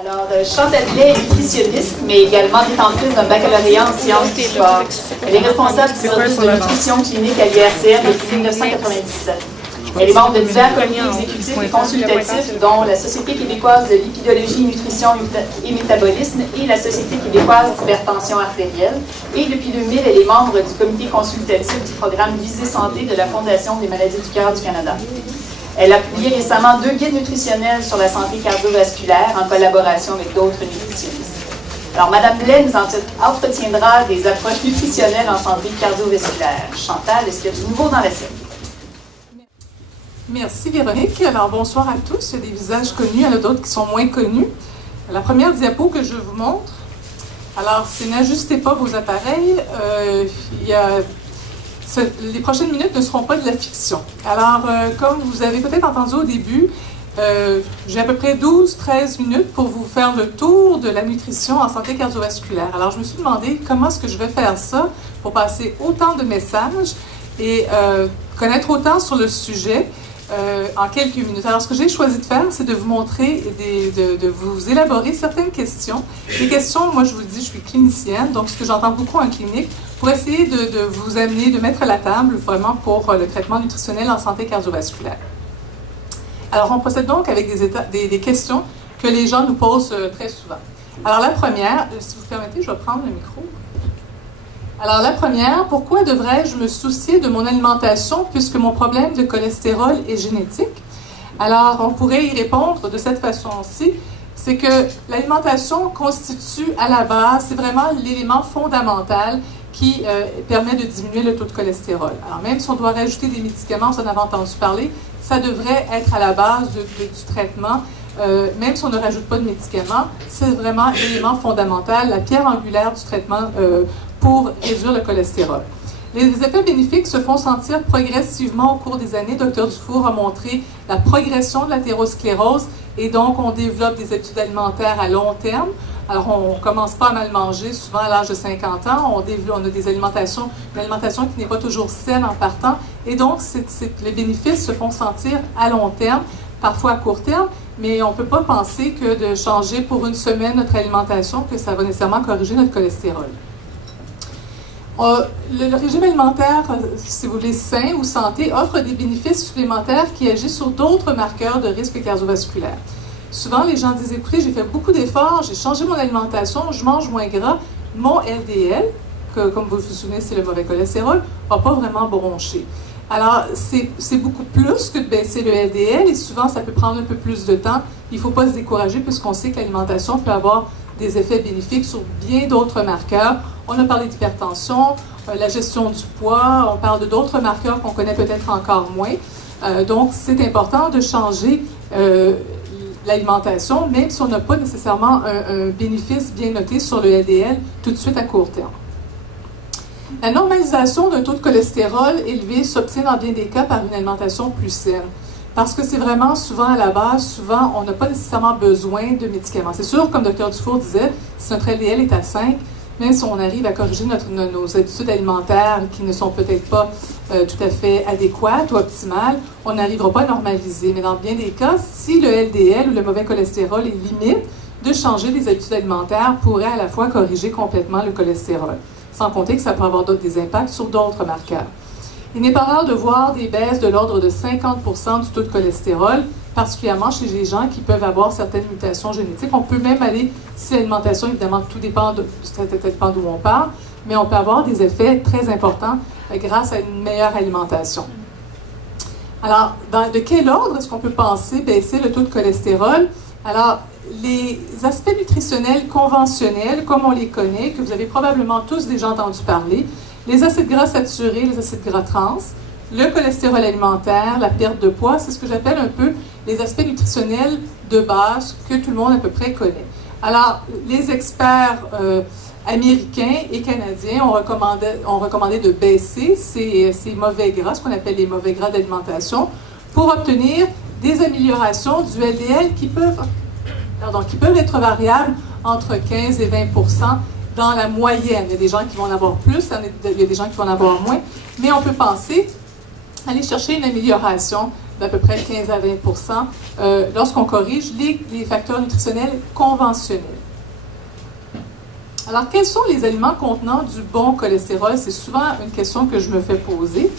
Alors, Chantal Blais est nutritionniste, mais également détentrice d'un baccalauréat en sciences du sport. Elle est responsable du service de nutrition clinique à l'URCR depuis 1997. Elle est membre de divers comités exécutifs et consultatifs, dont la Société québécoise de lipidologie, nutrition et métabolisme et la Société québécoise d'hypertension artérielle. Et depuis 2000, elle est membre du comité consultatif du programme Visée Santé de la Fondation des maladies du cœur du Canada. Elle a publié récemment 2 guides nutritionnels sur la santé cardiovasculaire en collaboration avec d'autres nutritionnistes. Alors, Mme Blais nous entretiendra des approches nutritionnelles en santé cardiovasculaire. Chantal, est-ce qu'il y a du nouveau dans la série? Merci Véronique. Alors, bonsoir à tous. Il y a des visages connus, il y en a d'autres qui sont moins connus. La première diapo que je vous montre, alors, c'est n'ajustez pas vos appareils. Les prochaines minutes ne seront pas de la fiction. Alors, comme vous avez peut-être entendu au début, j'ai à peu près 12-13 minutes pour vous faire le tour de la nutrition en santé cardiovasculaire. Alors, je me suis demandé comment est-ce que je vais faire ça pour passer autant de messages et connaître autant sur le sujet en quelques minutes. Alors, ce que j'ai choisi de faire, c'est de vous montrer, de vous élaborer certaines questions. Les questions, moi, je vous le dis, je suis clinicienne, donc ce que j'entends beaucoup en clinique, pour essayer de vous amener, de mettre à la table vraiment pour le traitement nutritionnel en santé cardiovasculaire. Alors, on procède donc avec des questions que les gens nous posent très souvent. Alors, la première, si vous permettez, je vais prendre le micro. Alors, la première, pourquoi devrais-je me soucier de mon alimentation puisque mon problème de cholestérol est génétique? Alors, on pourrait y répondre de cette façon-ci, c'est que l'alimentation constitue à la base, c'est vraiment l'élément fondamental qui permet de diminuer le taux de cholestérol. Alors, même si on doit rajouter des médicaments, vous en avez entendu parler, ça devrait être à la base du traitement. Même si on ne rajoute pas de médicaments, c'est vraiment l'élément fondamental, la pierre angulaire du traitement pour réduire le cholestérol. Les effets bénéfiques se font sentir progressivement au cours des années. Dr Dufour a montré la progression de l'athérosclérose et donc on développe des habitudes alimentaires à long terme. Alors, on ne commence pas à mal manger, souvent à l'âge de 50 ans, on a une alimentation qui n'est pas toujours saine en partant, et donc les bénéfices se font sentir à long terme, parfois à court terme, mais on ne peut pas penser que de changer pour une semaine notre alimentation, que ça va nécessairement corriger notre cholestérol. Le régime alimentaire, si vous voulez, sain ou santé, offre des bénéfices supplémentaires qui agissent sur d'autres marqueurs de risque cardiovasculaire. Souvent, les gens disent, écoutez, j'ai fait beaucoup d'efforts, j'ai changé mon alimentation, je mange moins gras, mon LDL, que comme vous vous souvenez, c'est le mauvais cholestérol, n'a pas vraiment bronché. Alors, c'est beaucoup plus que de baisser le LDL et souvent, ça peut prendre un peu plus de temps. Il ne faut pas se décourager puisqu'on sait que l'alimentation peut avoir des effets bénéfiques sur bien d'autres marqueurs. On a parlé d'hypertension, la gestion du poids, on parle d'autres marqueurs qu'on connaît peut-être encore moins. Donc, c'est important de changer l'alimentation, même si on n'a pas nécessairement un bénéfice bien noté sur le LDL tout de suite à court terme. La normalisation d'un taux de cholestérol élevé s'obtient dans bien des cas par une alimentation plus saine. Parce que c'est vraiment souvent à la base, souvent on n'a pas nécessairement besoin de médicaments. C'est sûr, comme Dr Dufour disait, si notre LDL est à 5, même si on arrive à corriger nos habitudes alimentaires qui ne sont peut-être pas tout à fait adéquates ou optimales, on n'arrivera pas à normaliser. Mais dans bien des cas, si le LDL ou le mauvais cholestérol est limite, de changer des habitudes alimentaires pourrait à la fois corriger complètement le cholestérol. Sans compter que ça peut avoir des impacts sur d'autres marqueurs. Il n'est pas rare de voir des baisses de l'ordre de 50% du taux de cholestérol, particulièrement chez les gens qui peuvent avoir certaines mutations génétiques. On peut même aller, si l'alimentation, évidemment, tout dépend d'où on parle, mais on peut avoir des effets très importants grâce à une meilleure alimentation. Alors, de quel ordre est-ce qu'on peut penser baisser le taux de cholestérol? Alors, les aspects nutritionnels conventionnels, comme on les connaît, que vous avez probablement tous déjà entendu parler, les acides gras saturés, les acides gras trans, le cholestérol alimentaire, la perte de poids, c'est ce que j'appelle un peu les aspects nutritionnels de base que tout le monde à peu près connaît. Alors, les experts américains et canadiens ont recommandé de baisser ces mauvais gras, ce qu'on appelle les mauvais gras d'alimentation, pour obtenir des améliorations du LDL qui peuvent être variables entre 15 et 20% dans la moyenne. Il y a des gens qui vont en avoir plus, il y a des gens qui vont en avoir moins, mais on peut penser aller chercher une amélioration d'à peu près 15 à 20 lorsqu'on corrige les facteurs nutritionnels conventionnels. Alors, quels sont les aliments contenant du bon cholestérol? C'est souvent une question que je me fais poser.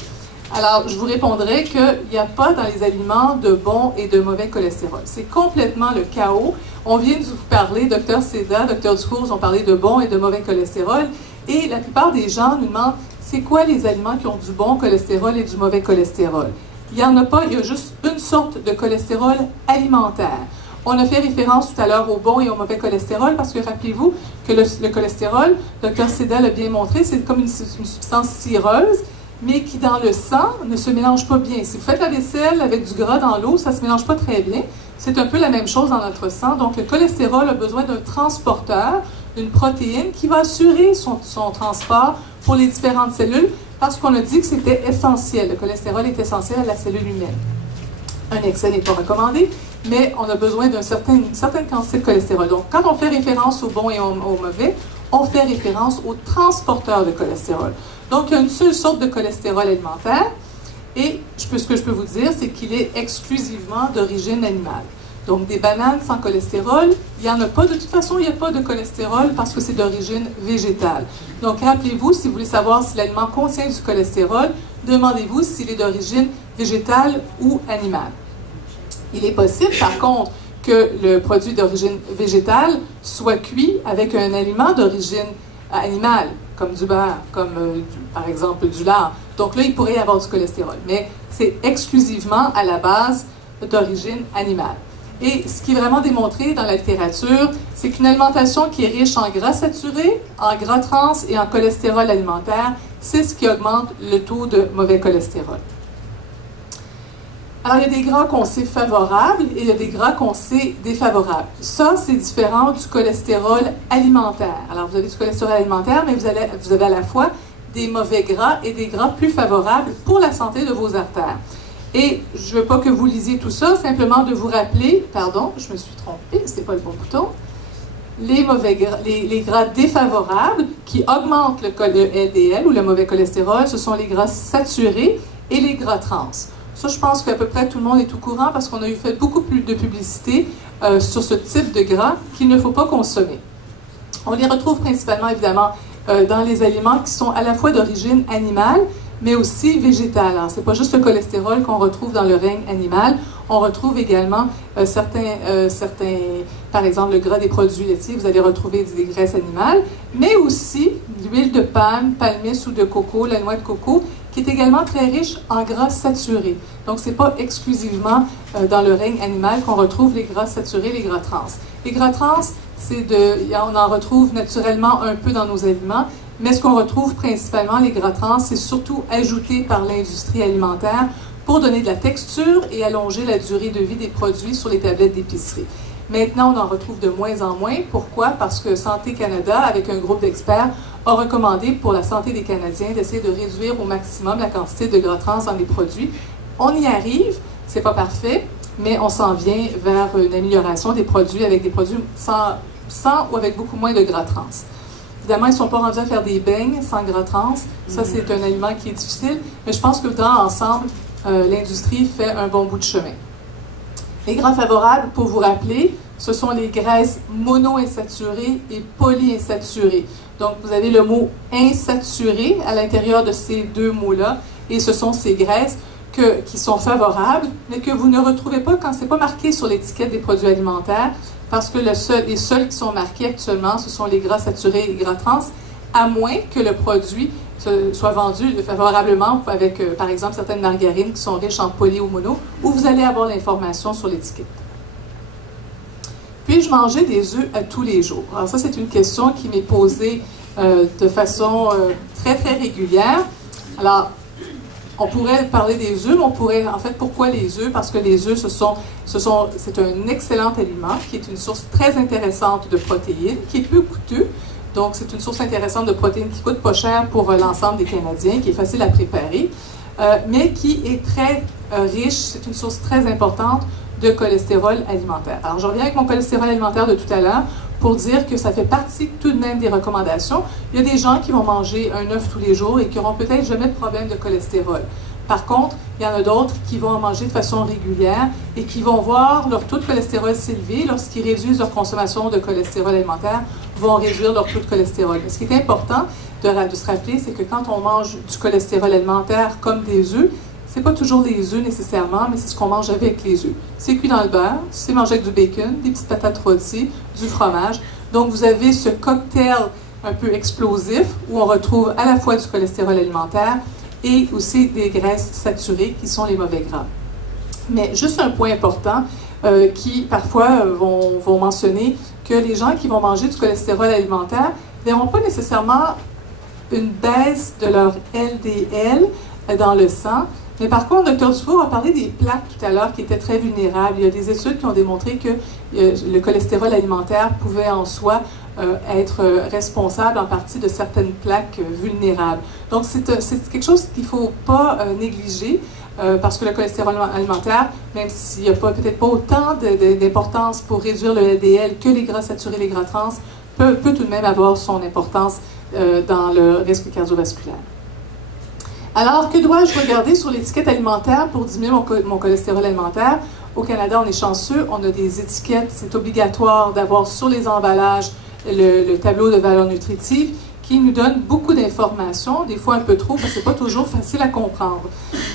Alors, je vous répondrai qu'il n'y a pas dans les aliments de bon et de mauvais cholestérol. C'est complètement le chaos. On vient de vous parler, Dr Seda, Dr Ducours ont parlé de bon et de mauvais cholestérol. Et la plupart des gens nous demandent, c'est quoi les aliments qui ont du bon cholestérol et du mauvais cholestérol? Il n'y en a pas, il y a juste une sorte de cholestérol alimentaire. On a fait référence tout à l'heure au bon et au mauvais cholestérol parce que rappelez-vous que le cholestérol, Dr Seda l'a bien montré, c'est comme une substance cireuse, mais qui dans le sang ne se mélange pas bien. Si vous faites la vaisselle avec du gras dans l'eau, ça ne se mélange pas très bien. C'est un peu la même chose dans notre sang. Donc le cholestérol a besoin d'un transporteur, d'une protéine qui va assurer son transport pour les différentes cellules parce qu'on a dit que c'était essentiel. Le cholestérol est essentiel à la cellule humaine. Un excès n'est pas recommandé, mais on a besoin d'une certaine quantité de cholestérol. Donc quand on fait référence au bon et au mauvais, on fait référence au transporteur de cholestérol. Donc, il y a une seule sorte de cholestérol alimentaire et ce que je peux vous dire, c'est qu'il est exclusivement d'origine animale. Donc, des bananes sans cholestérol, il n'y en a pas. De toute façon, il n'y a pas de cholestérol parce que c'est d'origine végétale. Donc, rappelez-vous, si vous voulez savoir si l'aliment contient du cholestérol, demandez-vous s'il est d'origine végétale ou animale. Il est possible, par contre, que le produit d'origine végétale soit cuit avec un aliment d'origine animale, comme du beurre, comme par exemple du lard. Donc là, il pourrait y avoir du cholestérol, mais c'est exclusivement à la base d'origine animale. Et ce qui est vraiment démontré dans la littérature, c'est qu'une alimentation qui est riche en gras saturés, en gras trans et en cholestérol alimentaire, c'est ce qui augmente le taux de mauvais cholestérol. Alors, il y a des gras qu'on sait favorables et il y a des gras qu'on sait défavorables. Ça, c'est différent du cholestérol alimentaire. Alors, vous avez du cholestérol alimentaire, mais vous avez à la fois des mauvais gras et des gras plus favorables pour la santé de vos artères. Et je ne veux pas que vous lisiez tout ça, simplement de vous rappeler, pardon, je me suis trompée, c'est pas le bon bouton, les gras défavorables qui augmentent le LDL ou le mauvais cholestérol, ce sont les gras saturés et les gras trans. Ça, je pense qu'à peu près tout le monde est au courant parce qu'on a eu fait beaucoup plus de publicité sur ce type de gras qu'il ne faut pas consommer. On les retrouve principalement, évidemment, dans les aliments qui sont à la fois d'origine animale, mais aussi végétale. Alors, ce n'est pas juste le cholestérol qu'on retrouve dans le règne animal, on retrouve également par exemple, le gras des produits laitiers, vous allez retrouver des graisses animales, mais aussi l'huile de palme, palmiste ou de coco, la noix de coco, qui est également très riche en gras saturés. Donc, ce n'est pas exclusivement dans le règne animal qu'on retrouve les gras saturés, les gras trans. Les gras trans, on en retrouve naturellement un peu dans nos aliments, mais ce qu'on retrouve principalement, les gras trans, c'est surtout ajouté par l'industrie alimentaire pour donner de la texture et allonger la durée de vie des produits sur les tablettes d'épicerie. Maintenant, on en retrouve de moins en moins. Pourquoi? Parce que Santé Canada, avec un groupe d'experts, a recommandé pour la santé des Canadiens d'essayer de réduire au maximum la quantité de gras trans dans les produits. On y arrive, c'est pas parfait, mais on s'en vient vers une amélioration des produits avec des produits sans ou avec beaucoup moins de gras trans. Évidemment, ils ne sont pas rendus à faire des beignes sans gras trans. Ça, c'est un aliment qui est difficile, mais je pense que dans l'ensemble, l'industrie fait un bon bout de chemin. Les gras favorables, pour vous rappeler, ce sont les graisses monoinsaturées et polyinsaturées. Donc, vous avez le mot insaturé à l'intérieur de ces deux mots-là, et ce sont ces graisses qui sont favorables, mais que vous ne retrouvez pas quand ce n'est pas marqué sur l'étiquette des produits alimentaires, parce que les seuls qui sont marqués actuellement, ce sont les gras saturés et les gras trans, à moins que le produit soit vendu favorablement avec, par exemple, certaines margarines qui sont riches en poly ou mono, où vous allez avoir l'information sur l'étiquette. Puis-je manger des œufs à tous les jours? Alors ça, c'est une question qui m'est posée de façon très, très régulière. Alors, on pourrait parler des œufs, mais on pourrait, en fait, pourquoi les œufs? Parce que les œufs, c'est un excellent aliment qui est une source très intéressante de protéines, qui est peu coûteux. Donc, c'est une source intéressante de protéines qui ne coûte pas cher pour l'ensemble des Canadiens, qui est facile à préparer, mais qui est très riche, c'est une source très importante de cholestérol alimentaire. Alors, je reviens avec mon cholestérol alimentaire de tout à l'heure pour dire que ça fait partie tout de même des recommandations. Il y a des gens qui vont manger un œuf tous les jours et qui n'auront peut-être jamais de problème de cholestérol. Par contre, il y en a d'autres qui vont en manger de façon régulière et qui vont voir leur taux de cholestérol s'élever lorsqu'ils réduisent leur consommation de cholestérol alimentaire, vont réduire leur taux de cholestérol. Mais ce qui est important de se rappeler, c'est que quand on mange du cholestérol alimentaire comme des œufs, c'est pas toujours les œufs nécessairement, mais c'est ce qu'on mange avec les œufs. C'est cuit dans le beurre, c'est mangé avec du bacon, des petites patates rôties, du fromage. Donc vous avez ce cocktail un peu explosif où on retrouve à la fois du cholestérol alimentaire et aussi des graisses saturées qui sont les mauvais gras. Mais juste un point important qui parfois vont mentionner que les gens qui vont manger du cholestérol alimentaire n'auront pas nécessairement une baisse de leur LDL dans le sang. Mais par contre, Dr. Dufour a parlé des plaques tout à l'heure qui étaient très vulnérables. Il y a des études qui ont démontré que le cholestérol alimentaire pouvait en soi être responsable en partie de certaines plaques vulnérables. Donc, c'est quelque chose qu'il ne faut pas négliger parce que le cholestérol alimentaire, même s'il n'y a peut-être pas autant d'importance pour réduire le LDL que les gras saturés, les gras trans, peut tout de même avoir son importance dans le risque cardiovasculaire. Alors, que dois-je regarder sur l'étiquette alimentaire pour diminuer mon cholestérol alimentaire? Au Canada, on est chanceux, on a des étiquettes, c'est obligatoire d'avoir sur les emballages le tableau de valeur nutritive qui nous donne beaucoup d'informations, des fois un peu trop, parce que ce n'est pas toujours facile à comprendre.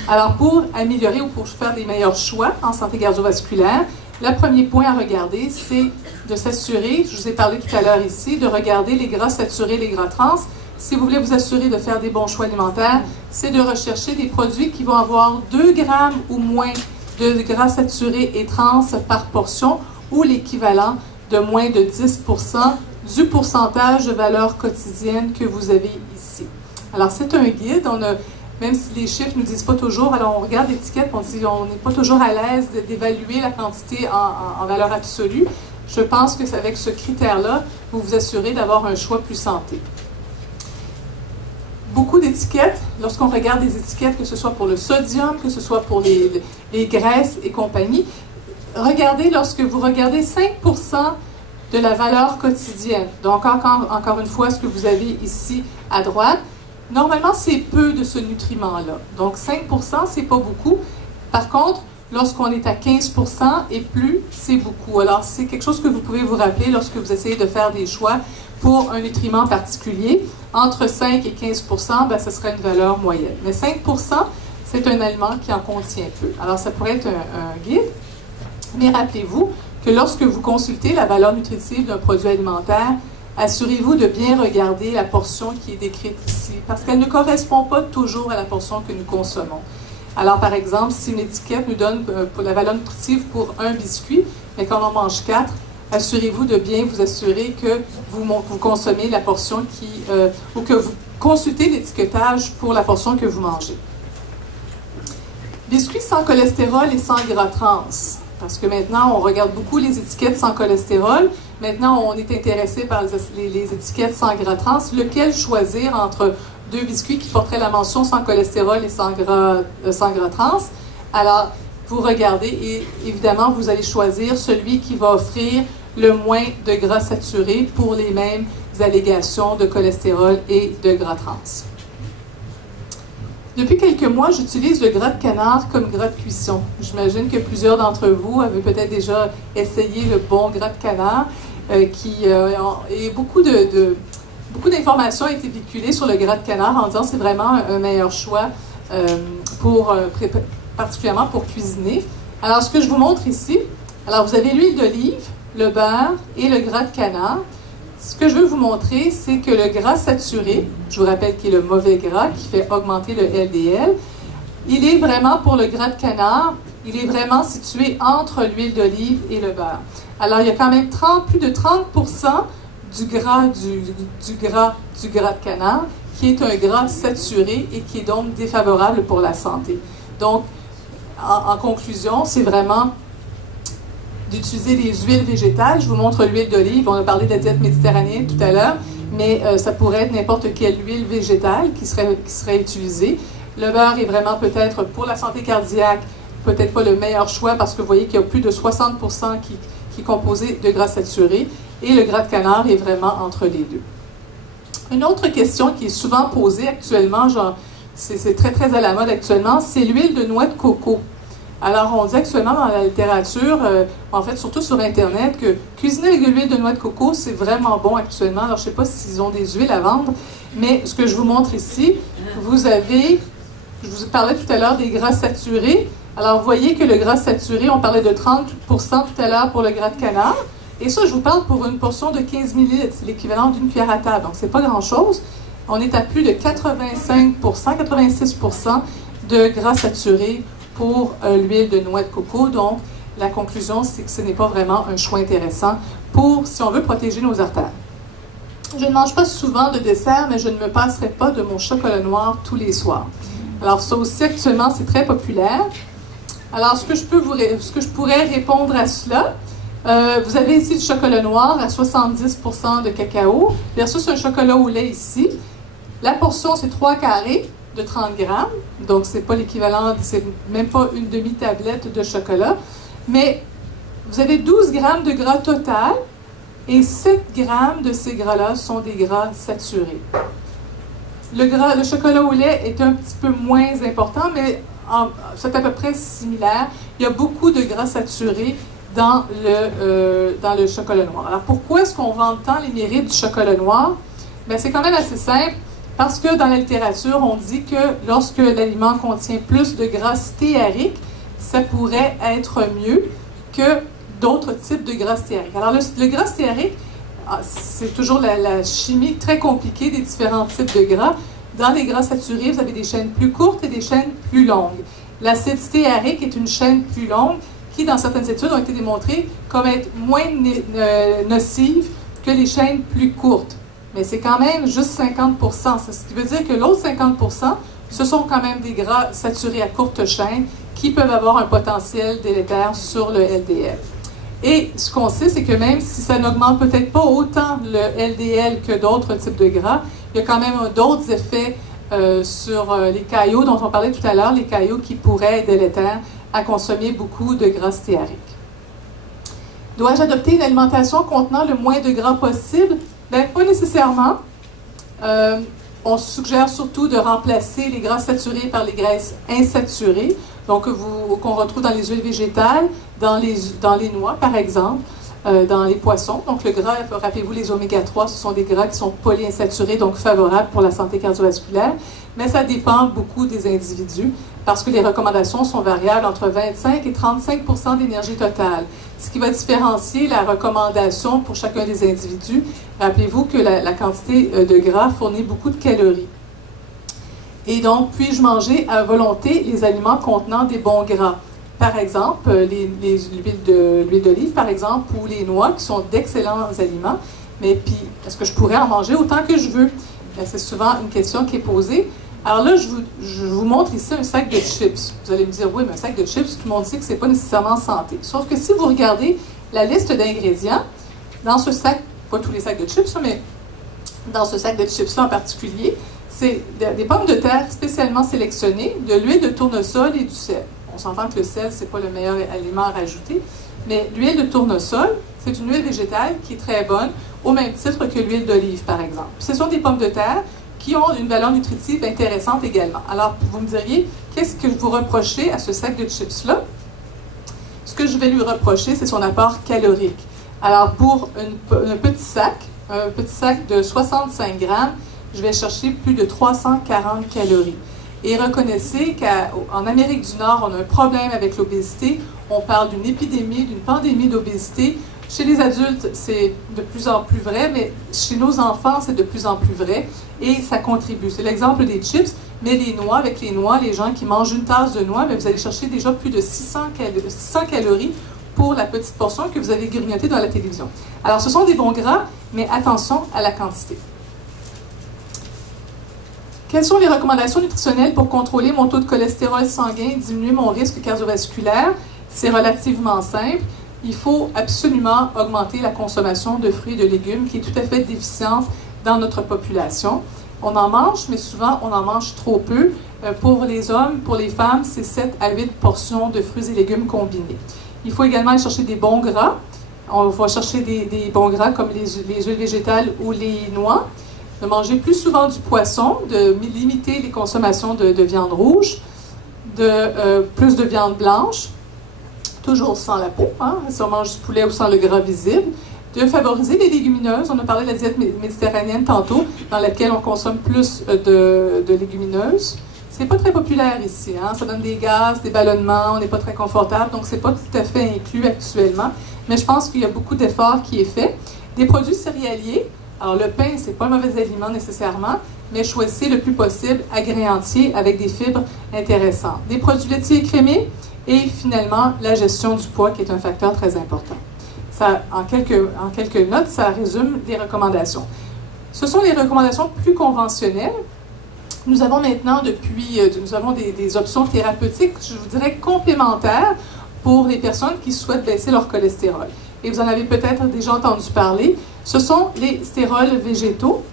Alors, pour améliorer ou pour faire des meilleurs choix en santé cardiovasculaire, le premier point à regarder, c'est de s'assurer, je vous ai parlé tout à l'heure ici, de regarder les gras saturés, les gras trans. Si vous voulez vous assurer de faire des bons choix alimentaires, c'est de rechercher des produits qui vont avoir 2 grammes ou moins de gras saturés et trans par portion ou l'équivalent de moins de 10% du pourcentage de valeur quotidienne que vous avez ici. Alors, c'est un guide. Même si les chiffres ne nous disent pas toujours, alors on regarde l'étiquette, on dit on n'est pas toujours à l'aise d'évaluer la quantité en valeur absolue. Je pense que c'est avec ce critère-là, vous vous assurez d'avoir un choix plus santé. Beaucoup d'étiquettes, lorsqu'on regarde des étiquettes, que ce soit pour le sodium, que ce soit pour les graisses et compagnie, regardez, lorsque vous regardez 5% de la valeur quotidienne, donc encore une fois, ce que vous avez ici à droite, normalement, c'est peu de ce nutriment-là. Donc, 5%, c'est pas beaucoup. Par contre, lorsqu'on est à 15% et plus, c'est beaucoup. Alors, c'est quelque chose que vous pouvez vous rappeler lorsque vous essayez de faire des choix pour un nutriment particulier. Entre 5 et 15%, ben, ce serait une valeur moyenne. Mais 5%, c'est un aliment qui en contient peu. Alors, ça pourrait être un guide. Mais rappelez-vous que lorsque vous consultez la valeur nutritive d'un produit alimentaire, assurez-vous de bien regarder la portion qui est décrite ici, parce qu'elle ne correspond pas toujours à la portion que nous consommons. Alors, par exemple, si une étiquette nous donne pour la valeur nutritive pour un biscuit, mais quand on en mange 4, assurez-vous de bien vous assurer que vous consommez la portion ou que vous consultez l'étiquetage pour la portion que vous mangez. Biscuits sans cholestérol et sans gras trans. Parce que maintenant, on regarde beaucoup les étiquettes sans cholestérol. Maintenant, on est intéressé par les étiquettes sans gras trans. Lequel choisir entre 2 biscuits qui porteraient la mention sans cholestérol et sans gras trans? Alors, vous regardez et évidemment, vous allez choisir celui qui va offrir le moins de gras saturés pour les mêmes allégations de cholestérol et de gras trans. Depuis quelques mois, j'utilise le gras de canard comme gras de cuisson. J'imagine que plusieurs d'entre vous avaient peut-être déjà essayé le bon gras de canard et beaucoup d'informations ont été véhiculées sur le gras de canard en disant que c'est vraiment un meilleur choix particulièrement pour cuisiner. Alors, ce que je vous montre ici, alors vous avez l'huile d'olive, le beurre et le gras de canard. Ce que je veux vous montrer, c'est que le gras saturé, je vous rappelle qu'il est le mauvais gras qui fait augmenter le LDL, il est vraiment pour le gras de canard, il est vraiment situé entre l'huile d'olive et le beurre. Alors, il y a quand même plus de 30% du gras de canard qui est un gras saturé et qui est donc défavorable pour la santé. Donc, en conclusion, c'est vraiment d'utiliser les huiles végétales. Je vous montre l'huile d'olive. On a parlé de la diète méditerranéenne tout à l'heure, mais ça pourrait être n'importe quelle huile végétale qui serait utilisée. Le beurre est vraiment peut-être pour la santé cardiaque, peut-être pas le meilleur choix parce que vous voyez qu'il y a plus de 60% qui est composé de gras saturés et le gras de canard est vraiment entre les deux. Une autre question qui est souvent posée actuellement, c'est très très à la mode actuellement, c'est l'huile de noix de coco. Alors, on dit actuellement dans la littérature, en fait, surtout sur Internet, que cuisiner avec de l'huile de noix de coco, c'est vraiment bon actuellement. Alors, je ne sais pas s'ils ont des huiles à vendre, mais ce que je vous montre ici, vous avez, je vous parlais tout à l'heure des gras saturés. Alors, vous voyez que le gras saturé, on parlait de 30% tout à l'heure pour le gras de canard. Et ça, je vous parle pour une portion de 15 ml. C'est l'équivalent d'une cuillère à table. Donc, c'est pas grand-chose. On est à plus de 85%, 86% de gras saturé pour l'huile de noix de coco. Donc, la conclusion, c'est que ce n'est pas vraiment un choix intéressant pour, si on veut, protéger nos artères. Je ne mange pas souvent de dessert, mais je ne me passerai pas de mon chocolat noir tous les soirs. Alors, ça aussi, actuellement, c'est très populaire. Alors, ce que je pourrais répondre à cela, vous avez ici du chocolat noir à 70% de cacao, versus un chocolat au lait ici. La portion, c'est 3 carrés de 30 grammes, donc c'est pas l'équivalent, c'est même pas une demi-tablette de chocolat, mais vous avez 12 grammes de gras total et 7 grammes de ces gras-là sont des gras saturés. Le chocolat au lait est un petit peu moins important, mais c'est à peu près similaire. Il y a beaucoup de gras saturés dans le chocolat noir. Alors pourquoi est-ce qu'on vend tant les mérites du chocolat noir? Bien, c'est quand même assez simple. Parce que dans la littérature, on dit que lorsque l'aliment contient plus de gras stéarique, ça pourrait être mieux que d'autres types de gras stéarique. Alors, le gras stéarique, c'est toujours la chimie très compliquée des différents types de gras. Dans les gras saturés, vous avez des chaînes plus courtes et des chaînes plus longues. L'acide stéarique est une chaîne plus longue qui, dans certaines études, ont été démontrées comme être moins nocive que les chaînes plus courtes. Mais c'est quand même juste 50%. Ce qui veut dire que l'autre 50%, ce sont quand même des gras saturés à courte chaîne qui peuvent avoir un potentiel délétère sur le LDL. Et ce qu'on sait, c'est que même si ça n'augmente peut-être pas autant le LDL que d'autres types de gras, il y a quand même d'autres effets sur les caillots dont on parlait tout à l'heure, les caillots qui pourraient être délétères à consommer beaucoup de gras stéarique. Dois-je adopter une alimentation contenant le moins de gras possible? Bien, pas nécessairement. On suggère surtout de remplacer les gras saturés par les graisses insaturées, donc qu'on retrouve dans les huiles végétales, dans les noix, par exemple, dans les poissons. Donc le gras, rappelez-vous, les oméga 3, ce sont des gras qui sont polyinsaturés, donc favorables pour la santé cardiovasculaire, mais ça dépend beaucoup des individus, parce que les recommandations sont variables entre 25 et 35% d'énergie totale. Ce qui va différencier la recommandation pour chacun des individus. Rappelez-vous que la quantité de gras fournit beaucoup de calories. Et donc, puis-je manger à volonté les aliments contenant des bons gras? Par exemple, l'huile d'olive, par exemple, ou les noix, qui sont d'excellents aliments. Mais puis, est-ce que je pourrais en manger autant que je veux? C'est souvent une question qui est posée. Alors là, je vous montre ici un sac de chips. Vous allez me dire, oui, mais un sac de chips, tout le monde dit que ce n'est pas nécessairement santé. Sauf que si vous regardez la liste d'ingrédients, dans ce sac, pas tous les sacs de chips, mais dans ce sac de chips-là en particulier, c'est des pommes de terre spécialement sélectionnées, de l'huile de tournesol et du sel. On s'entend que le sel, ce n'est pas le meilleur aliment à rajouter, mais l'huile de tournesol, c'est une huile végétale qui est très bonne, au même titre que l'huile d'olive, par exemple. Ce sont des pommes de terre qui ont une valeur nutritive intéressante également. Alors, vous me diriez, qu'est-ce que vous reprochez à ce sac de chips-là? Ce que je vais lui reprocher, c'est son apport calorique. Alors, pour un petit sac de 65 grammes, je vais chercher plus de 340 calories. Et reconnaissez qu'en Amérique du Nord, on a un problème avec l'obésité. On parle d'une épidémie, d'une pandémie d'obésité. Chez les adultes, c'est de plus en plus vrai, mais chez nos enfants, c'est de plus en plus vrai. Et ça contribue. C'est l'exemple des chips, mais les noix, avec les noix, les gens qui mangent une tasse de noix, mais vous allez chercher déjà plus de 600 calories pour la petite portion que vous avez grignotée dans la télévision. Alors, ce sont des bons gras, mais attention à la quantité. Quelles sont les recommandations nutritionnelles pour contrôler mon taux de cholestérol sanguin et diminuer mon risque cardiovasculaire? C'est relativement simple. Il faut absolument augmenter la consommation de fruits et de légumes qui est tout à fait déficiente dans notre population. On en mange, mais souvent on en mange trop peu. Pour les hommes, pour les femmes, c'est 7 à 8 portions de fruits et légumes combinés. Il faut également aller chercher des bons gras. On va chercher des bons gras comme les huiles végétales ou les noix. de manger plus souvent du poisson, de limiter les consommations de viande rouge, plus de viande blanche, toujours sans la peau, hein, si on mange du poulet ou sans le gras visible, de favoriser les légumineuses. On a parlé de la diète méditerranéenne tantôt, dans laquelle on consomme plus de légumineuses. C'est pas très populaire ici, hein? Ça donne des gaz, des ballonnements, on n'est pas très confortable, donc c'est pas tout à fait inclus actuellement. Mais je pense qu'il y a beaucoup d'efforts qui est fait. Des produits céréaliers, alors le pain, c'est pas un mauvais aliment nécessairement, mais choisissez le plus possible agréé entier avec des fibres intéressantes. Des produits laitiers et crémés, et finalement la gestion du poids qui est un facteur très important. Ça, en quelques notes, ça résume les recommandations. Ce sont les recommandations plus conventionnelles. Nous avons maintenant nous avons des options thérapeutiques, je vous dirais complémentaires, pour les personnes qui souhaitent baisser leur cholestérol. Et vous en avez peut-être déjà entendu parler. Ce sont les stérols végétaux.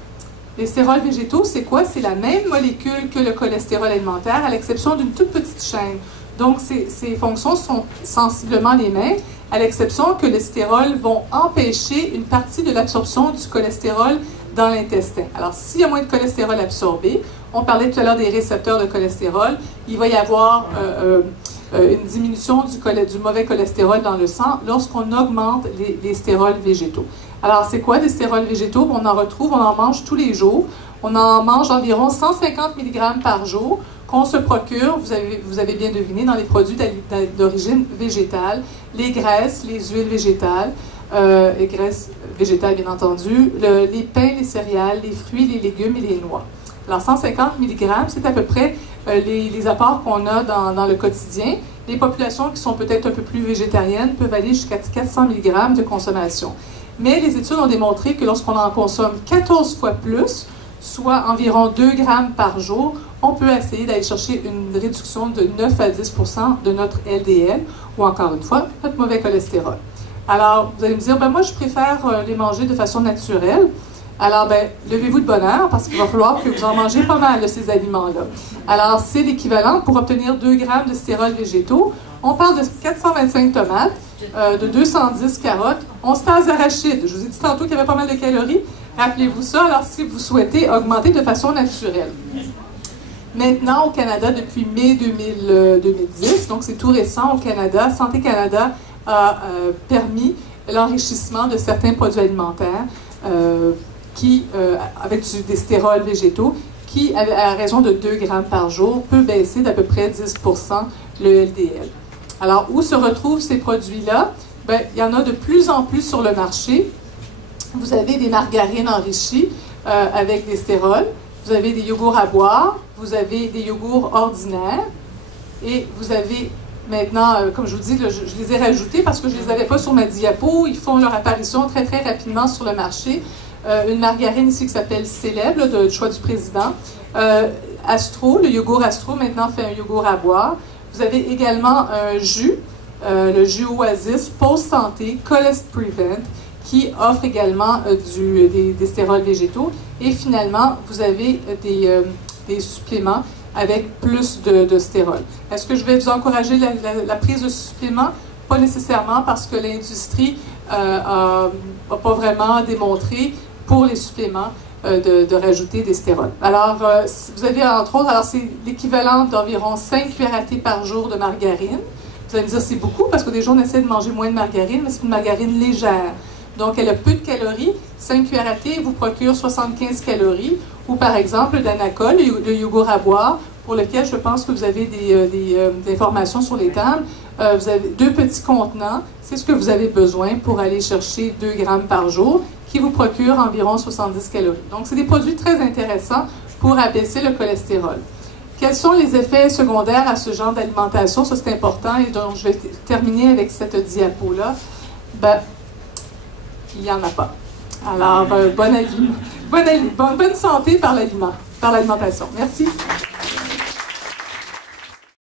Les stérols végétaux, c'est quoi? C'est la même molécule que le cholestérol alimentaire, à l'exception d'une toute petite chaîne. Donc, ces fonctions sont sensiblement les mêmes, à l'exception que les stérols vont empêcher une partie de l'absorption du cholestérol dans l'intestin. Alors, s'il y a moins de cholestérol absorbé, on parlait tout à l'heure des récepteurs de cholestérol, il va y avoir une diminution du mauvais cholestérol dans le sang lorsqu'on augmente les stérols végétaux. Alors, c'est quoi des stérols végétaux? On en mange tous les jours. On en mange environ 150 mg par jour qu'on se procure, vous avez bien deviné, dans les produits d'origine végétale, les graisses, les huiles végétales, les graisses végétales bien entendu, les pains, les céréales, les fruits, les légumes et les noix. Alors 150 mg, c'est à peu près les apports qu'on a dans le quotidien. Les populations qui sont peut-être un peu plus végétariennes peuvent aller jusqu'à 400 mg de consommation. Mais les études ont démontré que lorsqu'on en consomme 14 fois plus, soit environ 2 grammes par jour, on peut essayer d'aller chercher une réduction de 9 à 10 % de notre LDL, ou encore une fois, notre mauvais cholestérol. Alors, vous allez me dire, ben moi, je préfère les manger de façon naturelle. Alors, ben, levez-vous de bonne heure, parce qu'il va falloir que vous en mangez pas mal de ces aliments-là. Alors, c'est l'équivalent, pour obtenir 2 grammes de stérols végétaux, on parle de 425 tomates, de 210 carottes, 11 tasses d'arachides. Je vous ai dit tantôt qu'il y avait pas mal de calories. Rappelez-vous ça, alors si vous souhaitez augmenter de façon naturelle. Maintenant, au Canada, depuis mai 2010, donc c'est tout récent au Canada, Santé Canada a permis l'enrichissement de certains produits alimentaires avec des stérols végétaux qui, à raison de 2 grammes par jour, peut baisser d'à peu près 10 % le LDL. Alors, où se retrouvent ces produits-là? Ben, il y en a de plus en plus sur le marché. Vous avez des margarines enrichies avec des stérols, vous avez des yogourts à boire, vous avez des yogourts ordinaires, et vous avez maintenant, comme je vous dis, je les ai rajoutés parce que je ne les avais pas sur ma diapo, ils font leur apparition très très rapidement sur le marché. Une margarine ici qui s'appelle Célèbre, du choix du président. Astro, le yogourt Astro maintenant fait un yogourt à boire. Vous avez également un jus, le jus Oasis, Pause Santé, Cholest Prevent, qui offre également des stérols végétaux. Et finalement, vous avez des suppléments avec plus de stérols. Est-ce que je vais vous encourager la prise de suppléments? Pas nécessairement, parce que l'industrie n'a pas vraiment démontré pour les suppléments de rajouter des stérols. Alors, vous avez entre autres, alors c'est l'équivalent d'environ 5 cuillères à thé par jour de margarine. Vous allez me dire c'est beaucoup, parce que des gens on essaie de manger moins de margarine, mais c'est une margarine légère. Donc, elle a peu de calories. 5 cuillères à thé vous procure 75 calories. Ou par exemple, le Danacol, le yogourt à boire, pour lequel je pense que vous avez des informations sur les tables. Vous avez 2 petits contenants. C'est ce que vous avez besoin pour aller chercher 2 grammes par jour, qui vous procurent environ 70 calories. Donc, c'est des produits très intéressants pour abaisser le cholestérol. Quels sont les effets secondaires à ce genre d'alimentation? Ça, c'est important, et donc je vais terminer avec cette diapo-là. Ben, il n'y en a pas. Alors, bonne santé par l'alimentation. Merci.